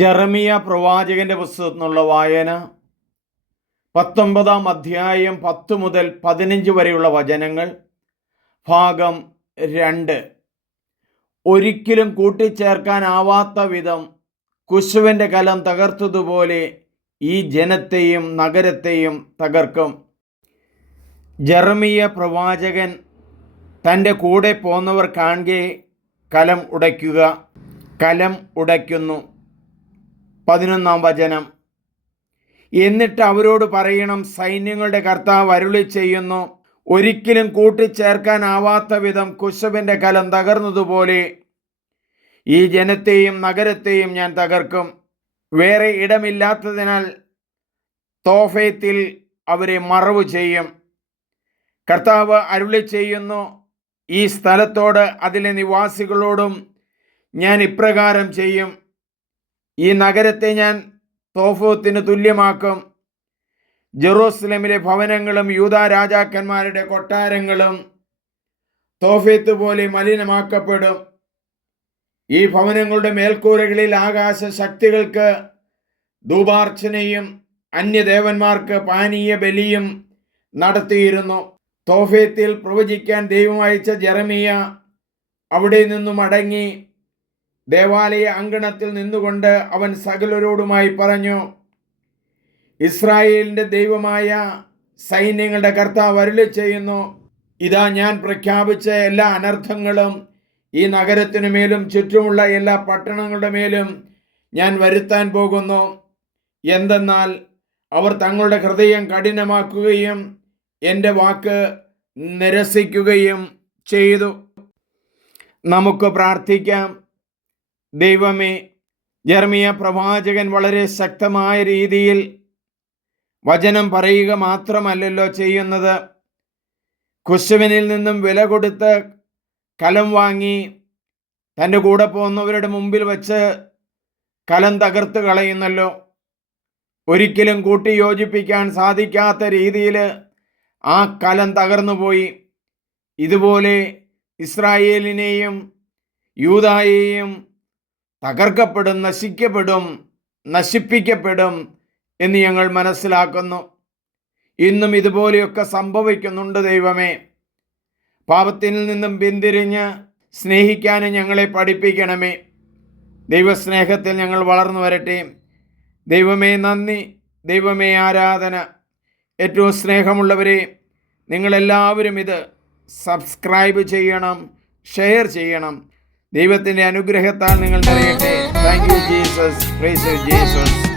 ജെറമിയ പ്രവാചകന്റെ പുസ്തകത്തിൽ നിന്നുള്ള വായന 19 അധ്യായം 10 മുതൽ 15 വരെയുള്ള വചനങ്ങൾ. ഭാഗം 2. ഒരിക്കലും കൂട്ടിച്ചേർക്കാനാവാത്ത വിധം കുശുവന്റെ കലം തകർത്തതുപോലെ ഈ ജനത്തെയും നഗരത്തെയും തകർക്കും. ജെറമിയ പ്രവാചകൻ തൻ്റെ കൂടെ പോന്നവർ കാണെ കലം ഉടയ്ക്കുക. കലം ഉടയ്ക്കുന്നു. 11 വചനം. എന്നിട്ട് അവരോട് പറയണം, സൈന്യങ്ങളുടെ കർത്താവ് അരുളി ചെയ്യുന്നു, ഒരിക്കലും കൂട്ടിച്ചേർക്കാനാവാത്ത വിധം കുശവന്റെ കലം തകർന്നതുപോലെ ഈ ജനത്തെയും നഗരത്തെയും ഞാൻ തകർക്കും. വേറെ ഇടമില്ലാത്തതിനാൽ തോഫെത്തിൽ അവരെ മറവ് ചെയ്യും. കർത്താവ് അരുളി ചെയ്യുന്നു, ഈ സ്ഥലത്തോട് അതിലെ നിവാസികളോടും ഞാൻ ഇപ്രകാരം ചെയ്യും. ഈ നഗരത്തെ ഞാൻ തോഫത്തിന് തുല്യമാക്കും. ജെറൂസലേമിലെ ഭവനങ്ങളും യൂദാ രാജാക്കന്മാരുടെ കൊട്ടാരങ്ങളും തോഫെത്ത് പോലെ മലിനമാക്കപ്പെടും. ഈ ഭവനങ്ങളുടെ മേൽക്കൂരകളിൽ ആകാശ ശക്തികൾക്ക് ധൂപാർച്ചനയും അന്യദേവന്മാർക്ക് പാനീയ ബലിയും നടത്തിയിരുന്നു. തോഫെത്തിൽ പ്രവചിക്കാൻ ദൈവം അയച്ച ജെറമിയ അവിടെ നിന്നും മടങ്ങി ദേവാലയ അങ്കണത്തിൽ നിന്നുകൊണ്ട് അവൻ സകലരോടുമായി പറഞ്ഞു, ഇസ്രായേലിൻ്റെ ദൈവമായ സൈന്യങ്ങളുടെ കർത്താവ് അരുളി ചെയ്യുന്നു, ഇതാ ഞാൻ പ്രഖ്യാപിച്ച എല്ലാ അനർത്ഥങ്ങളും ഈ നഗരത്തിനു മേലും ചുറ്റുമുള്ള എല്ലാ പട്ടണങ്ങളുടെ മേലും ഞാൻ വരുത്താൻ പോകുന്നു. എന്തെന്നാൽ അവർ തങ്ങളുടെ ഹൃദയം കഠിനമാക്കുകയും എൻ്റെ വാക്ക് നിരസിക്കുകയും ചെയ്തു. നമുക്ക് പ്രാർത്ഥിക്കാം. ദൈവമേ, ജെറമിയ പ്രവാചകൻ വളരെ ശക്തമായ രീതിയിൽ വചനം പറയുക മാത്രമല്ലല്ലോ ചെയ്യുന്നത്. കുശവനിൽ നിന്നും വില കൊടുത്ത് കലം വാങ്ങി തൻ്റെ കൂടെ പോകുന്നവരുടെ മുമ്പിൽ വച്ച് കലം തകർത്ത് കളയുന്നല്ലോ. ഒരിക്കലും കൂട്ടി യോജിപ്പിക്കാൻ സാധിക്കാത്ത രീതിയിൽ ആ കലം തകർന്നുപോയി. ഇതുപോലെ ഇസ്രായേലിനെയും യൂദായെയും തകർക്കപ്പെടും, നശിപ്പിക്കപ്പെടും എന്ന് ഞങ്ങൾ മനസ്സിലാക്കുന്നു. ഇന്നും ഇതുപോലെയൊക്കെ സംഭവിക്കുന്നുണ്ട്. ദൈവമേ, പാപത്തിൽ നിന്നും പിന്തിരിഞ്ഞ് സ്നേഹിക്കാനും ഞങ്ങളെ പഠിപ്പിക്കണമേ. ദൈവസ്നേഹത്തിൽ ഞങ്ങൾ വളർന്നു വരട്ടെ. ദൈവമേ നന്ദി, ദൈവമേ ആരാധന. ഏറ്റവും സ്നേഹമുള്ളവരെ, നിങ്ങളെല്ലാവരും ഇത് സബ്സ്ക്രൈബ് ചെയ്യണം, ഷെയർ ചെയ്യണം. ദൈവത്തിൻ്റെ അനുഗ്രഹത്താൽ നിങ്ങൾ നിറയട്ടെ. Thank you Jesus. Praise you Jesus.